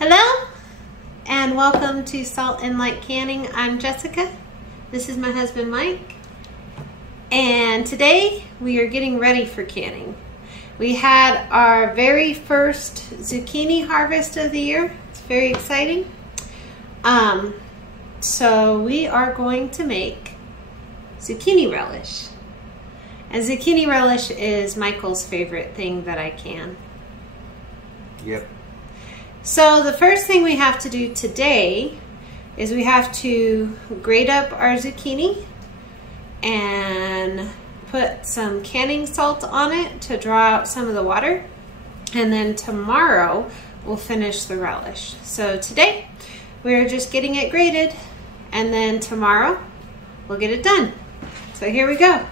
Hello and welcome to Salt and Light Canning. I'm Jessica. This is my husband Mike. And today we are getting ready for canning. We had our very first zucchini harvest of the year. It's very exciting. So we are going to make zucchini relish. And zucchini relish is Michael's favorite thing that I can. Yep. So the first thing we have to do today is we have to grate up our zucchini and put some canning salt on it to draw out some of the water. And then tomorrow we'll finish the relish. So today we're just getting it grated, and then tomorrow we'll get it done. So here we go.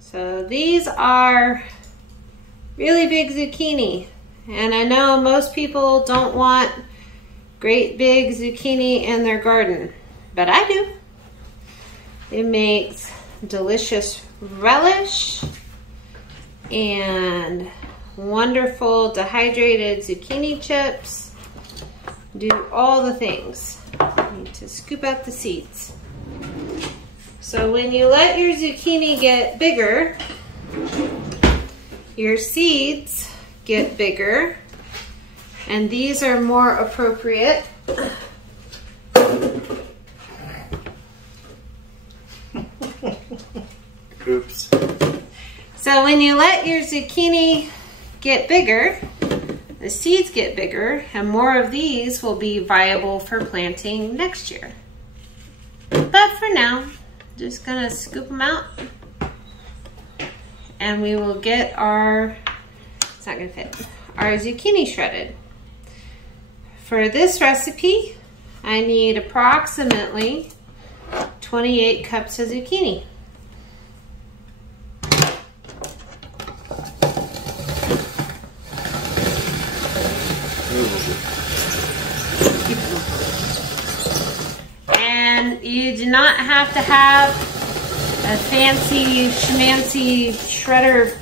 So these are really big zucchini, and I know most people don't want great big zucchini in their garden, but I do. It makes delicious relish and wonderful dehydrated zucchini chips. Do all the things. You need to scoop out the seeds. So when you let your zucchini get bigger, your seeds get bigger, and these are more appropriate. Oops. So when you let your zucchini get bigger, the seeds get bigger, and more of these will be viable for planting next year. But for now, just gonna scoop them out, and we will get our, it's not gonna fit, our zucchini shredded. For this recipe, I need approximately 28 cups of zucchini. And you do not have to have a fancy schmancy shredder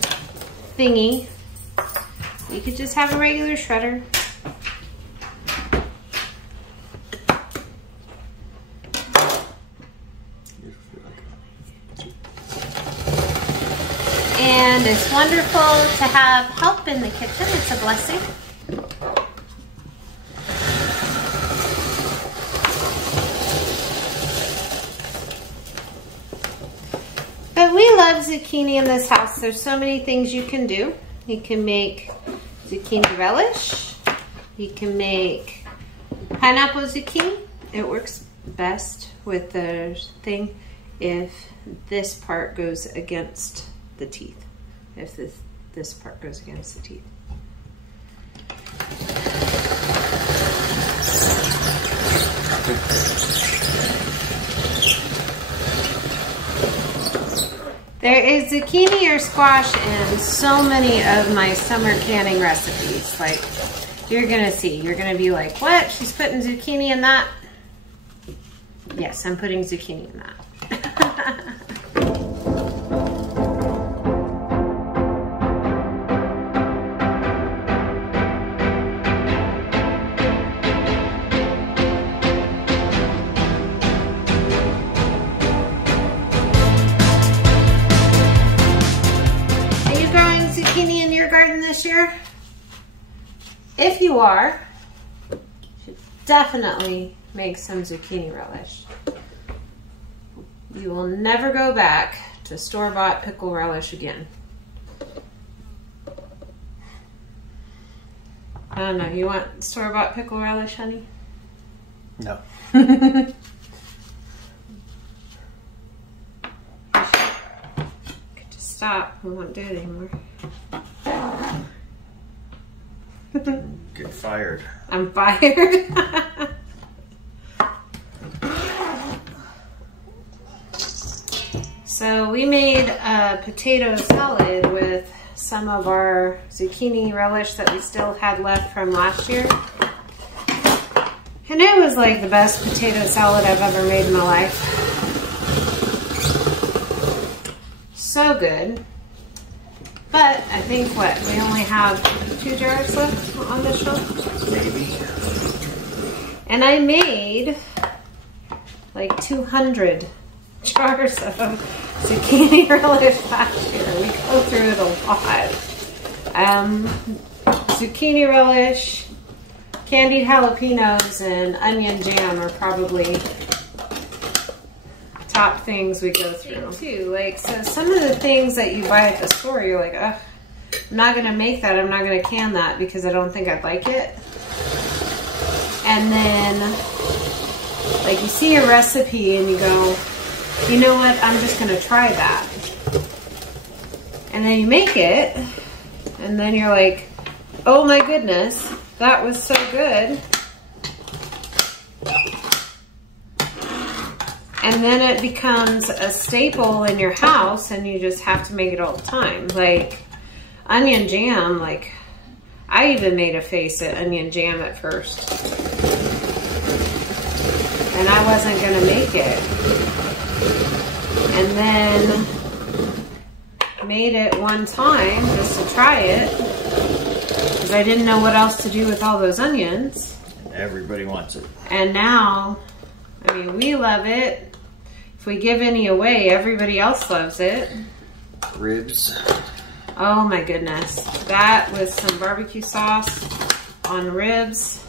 thingy. You could just have a regular shredder. And it's wonderful to have help in the kitchen. It's a blessing. But we love zucchini in this house. There's so many things you can do. You can make zucchini relish. You can make pineapple zucchini. It works best with the thing if this part goes against the teeth. If this part goes against the teeth. There is zucchini or squash in so many of my summer canning recipes. Like, you're gonna see, you're gonna be like, what? She's putting zucchini in that? Yes, I'm putting zucchini in that. Zucchini in your garden this year? If you are, you should definitely make some zucchini relish. You will never go back to store-bought pickle relish again. I don't know, you want store-bought pickle relish, honey? No. Stop, we won't do it anymore. Get fired. I'm fired. So we made a potato salad with some of our zucchini relish that we still had left from last year. And it was like the best potato salad I've ever made in my life. So good. But I think what, we only have 2 jars left on the shelf? Maybe. And I made like 200 jars of zucchini relish last year. We go through it a lot. Zucchini relish, candied jalapenos, and onion jam are probably top things we go through too. Like, so some of the things that you buy at the store, you're like, ugh, I'm not gonna make that, I'm not gonna can that because I don't think I'd like it. And then, like, you see a recipe and you go, you know what, I'm just gonna try that. And then you make it, and then you're like, oh my goodness, that was so good. And then it becomes a staple in your house and you just have to make it all the time. Like onion jam, like I even made a face at onion jam at first. And I wasn't gonna make it. And then made it one time just to try it because I didn't know what else to do with all those onions. Everybody wants it. And now, I mean, we love it. If we give any away, everybody else loves it. Ribs. Oh my goodness. That with some barbecue sauce on ribs.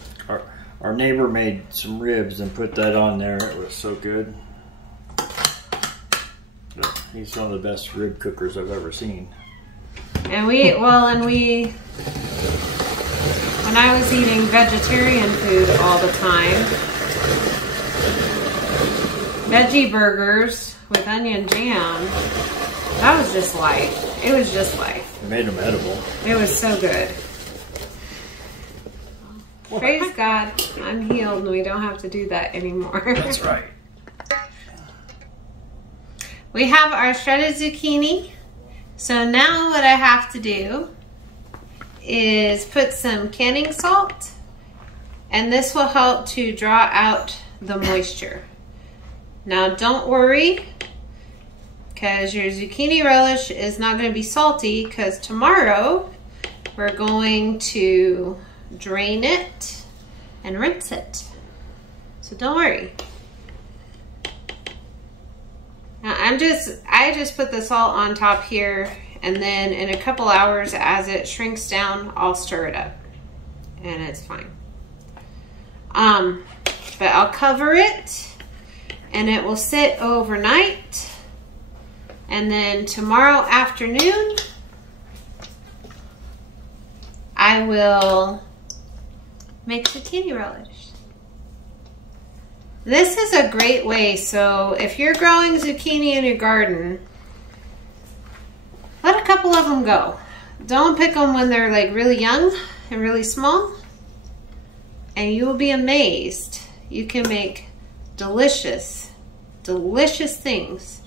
Our neighbor made some ribs and put that on there. It was so good. He's one of the best rib cookers I've ever seen. And when I was eating vegetarian food all the time, veggie burgers with onion jam, that was just life. It was just life. It made them edible. It was so good. Praise God, I'm healed and we don't have to do that anymore. That's right. We have our shredded zucchini. So now what I have to do is put some canning salt, and this will help to draw out the moisture. Now don't worry, because your zucchini relish is not going to be salty, because tomorrow we're going to drain it and rinse it. So don't worry. Now I just put the salt on top here, and then in a couple hours as it shrinks down, I'll stir it up and it's fine. But I'll cover it and it will sit overnight, and then tomorrow afternoon I will make zucchini relish. This is a great way, so if you're growing zucchini in your garden, let a couple of them go. Don't pick them when they're like really young and really small, and you will be amazed. You can make delicious, delicious things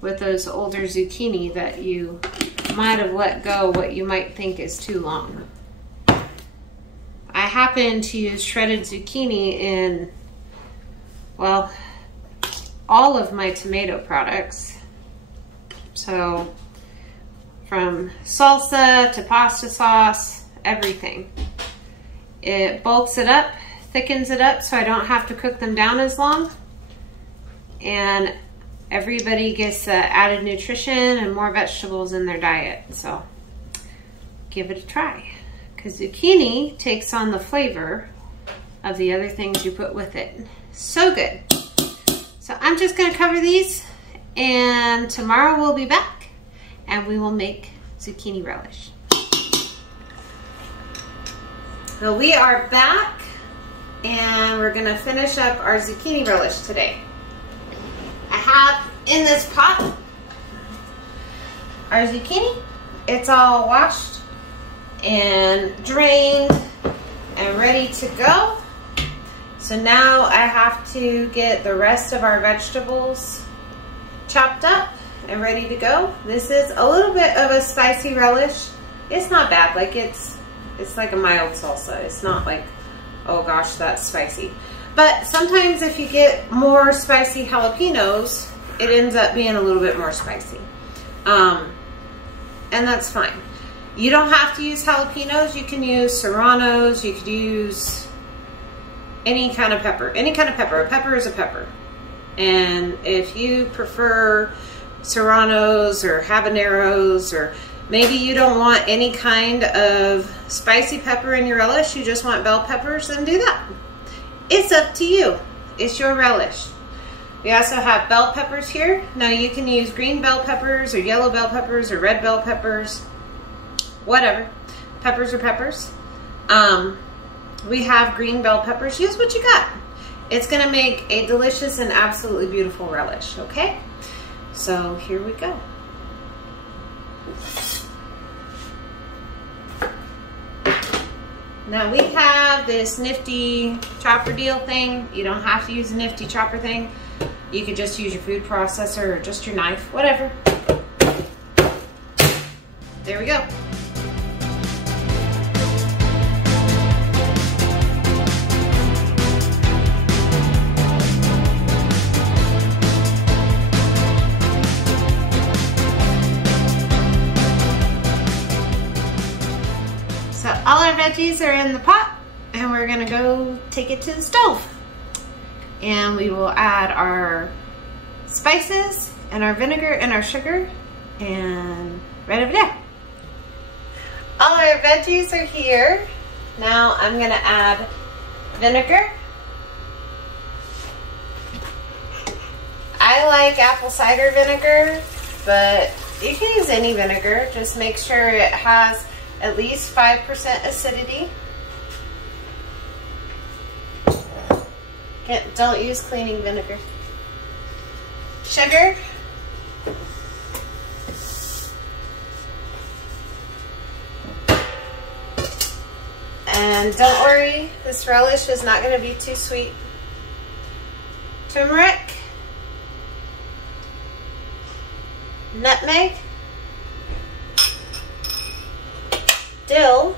with those older zucchini that you might have let go what you might think is too long. I happen to use shredded zucchini in, well, all of my tomato products. So from salsa to pasta sauce, everything. It bulks it up, thickens it up so I don't have to cook them down as long. And everybody gets added nutrition and more vegetables in their diet. So give it a try, because zucchini takes on the flavor of the other things you put with it. So good. So I'm just going to cover these, and tomorrow we'll be back and we will make zucchini relish. So we are back and we're going to finish up our zucchini relish today. I have in this pot our zucchini. It's all washed and drained and ready to go. So now I have to get the rest of our vegetables chopped up and ready to go. This is a little bit of a spicy relish. It's not bad, like it's like a mild salsa. It's not like, oh gosh, that's spicy. But sometimes if you get more spicy jalapenos, it ends up being a little bit more spicy. And that's fine. You don't have to use jalapenos. You can use serranos. You could use any kind of pepper. Any kind of pepper. A pepper is a pepper. And if you prefer serranos or habaneros, or maybe you don't want any kind of spicy pepper in your relish, you just want bell peppers, then do that. It's up to you. It's your relish. We also have bell peppers here. Now you can use green bell peppers or yellow bell peppers or red bell peppers, whatever. Peppers are peppers. We have green bell peppers. Use what you got. It's gonna make a delicious and absolutely beautiful relish, okay? So here we go. Now we have this nifty chopper deal thing. You don't have to use a nifty chopper thing. You could just use your food processor or just your knife, whatever. There we go. So all our veggies are in the pot, and we're gonna go take it to the stove. And we will add our spices and our vinegar and our sugar, and right over there. All our veggies are here. Now I'm gonna add vinegar. I like apple cider vinegar, but you can use any vinegar. Just make sure it has at least 5% acidity. Don't use cleaning vinegar. Sugar. And don't worry, this relish is not going to be too sweet. Turmeric. Nutmeg. Dill.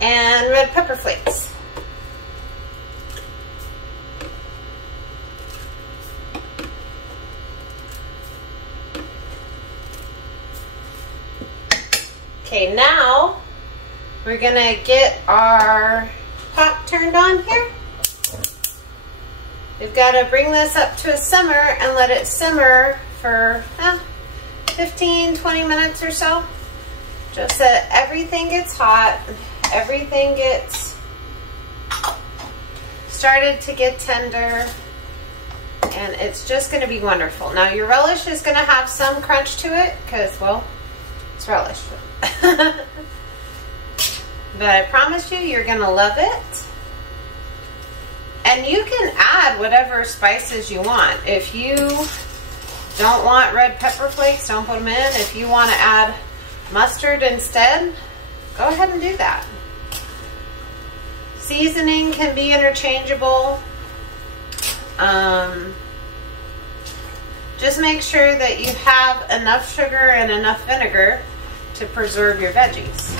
And red pepper flakes. Okay, now we're gonna get our pot turned on here. We've got to bring this up to a simmer and let it simmer for 15-20 minutes or so. Just so everything gets hot, everything gets started to get tender, and it's just going to be wonderful. Now your relish is going to have some crunch to it because, well, it's relish. But I promise you, you're going to love it. And you can add whatever spices you want. If you don't want red pepper flakes, don't put them in. If you want to add mustard instead, go ahead and do that. Seasoning can be interchangeable. Just make sure that you have enough sugar and enough vinegar to preserve your veggies.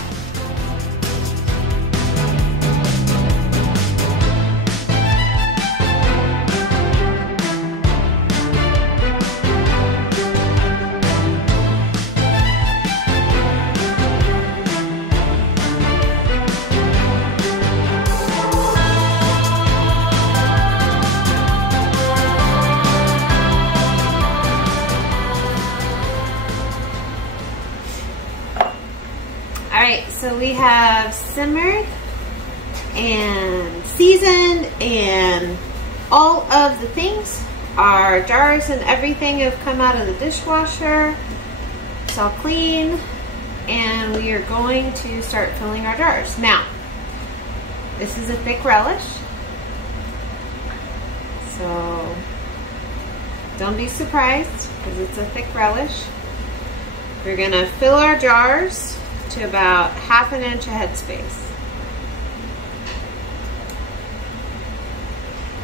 Alright, so we have simmered and seasoned and all of the things. Our jars and everything have come out of the dishwasher. It's all clean, and we are going to start filling our jars. Now, this is a thick relish, so don't be surprised because it's a thick relish. We're going to fill our jars to about 1/2 inch of headspace.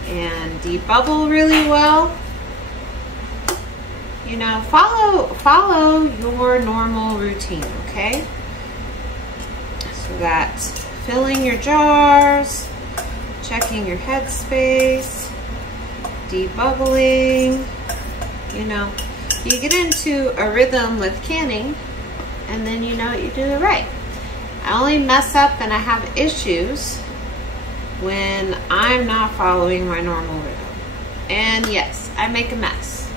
And debubble really well. You know, follow your normal routine, okay? So that filling your jars, checking your headspace, debubbling. You know, you get into a rhythm with canning, and then you know you do it right. I only mess up and I have issues when I'm not following my normal rhythm. And yes, I make a mess.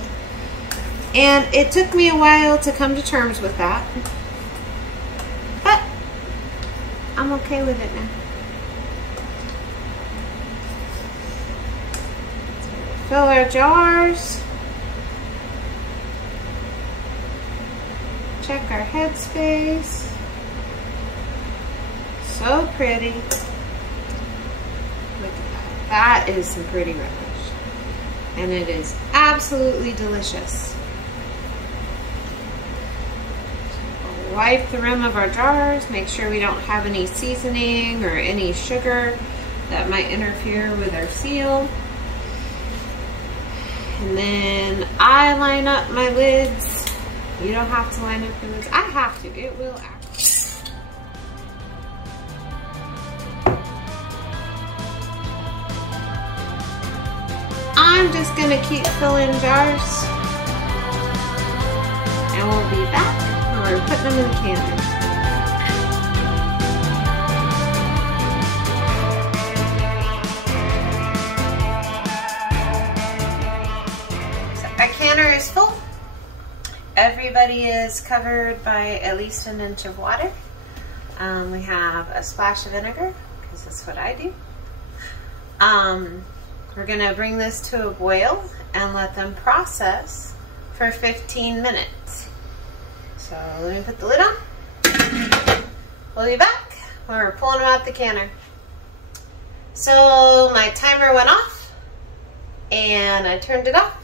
And it took me a while to come to terms with that. But I'm okay with it now. So fill our jars. Check our headspace. So pretty. Look at that. That is some pretty relish. And it is absolutely delicious. We'll wipe the rim of our jars. Make sure we don't have any seasoning or any sugar that might interfere with our seal. And then I line up my lids. You don't have to line up your lids. I have to. It will act. I'm just going to keep filling jars. And we'll be back when we're putting them in the canner. So our canner is full. Everybody is covered by at least an inch of water. We have a splash of vinegar, because that's what I do. We're going to bring this to a boil and let them process for 15 minutes. So let me put the lid on. We'll be back when we're pulling them out the canner. So my timer went off and I turned it off.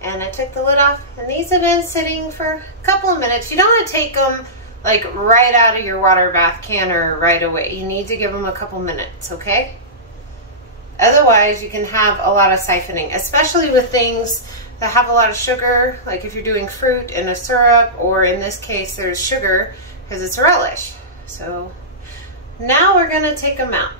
And I took the lid off, and these have been sitting for a couple of minutes. You don't want to take them like right out of your water bath canner right away. You need to give them a couple minutes, okay? Otherwise, you can have a lot of siphoning, especially with things that have a lot of sugar, like if you're doing fruit in a syrup, or in this case, there's sugar because it's a relish. So now we're going to take them out.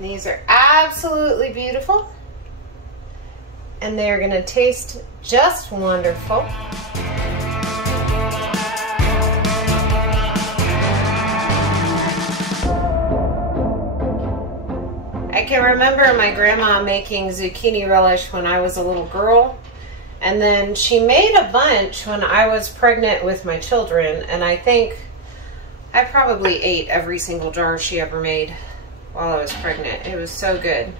These are absolutely beautiful, and they're going to taste just wonderful. I can remember my grandma making zucchini relish when I was a little girl, and then she made a bunch when I was pregnant with my children, and I think I probably ate every single jar she ever made while I was pregnant. It was so good.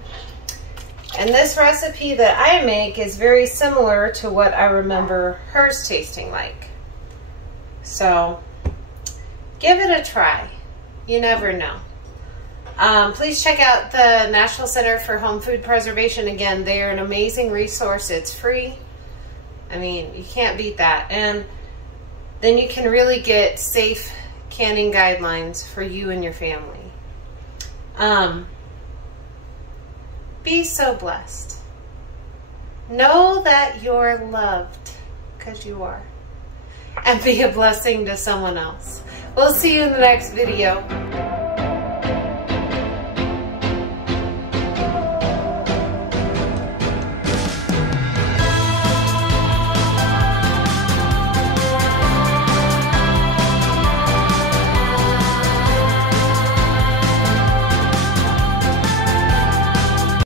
And this recipe that I make is very similar to what I remember hers tasting like. So give it a try. You never know. Please check out the National Center for Home Food Preservation. Again, they are an amazing resource. It's free. I mean, you can't beat that. And then you can really get safe canning guidelines for you and your family. Be so blessed. Know that you're loved, because you are. And be a blessing to someone else. We'll see you in the next video.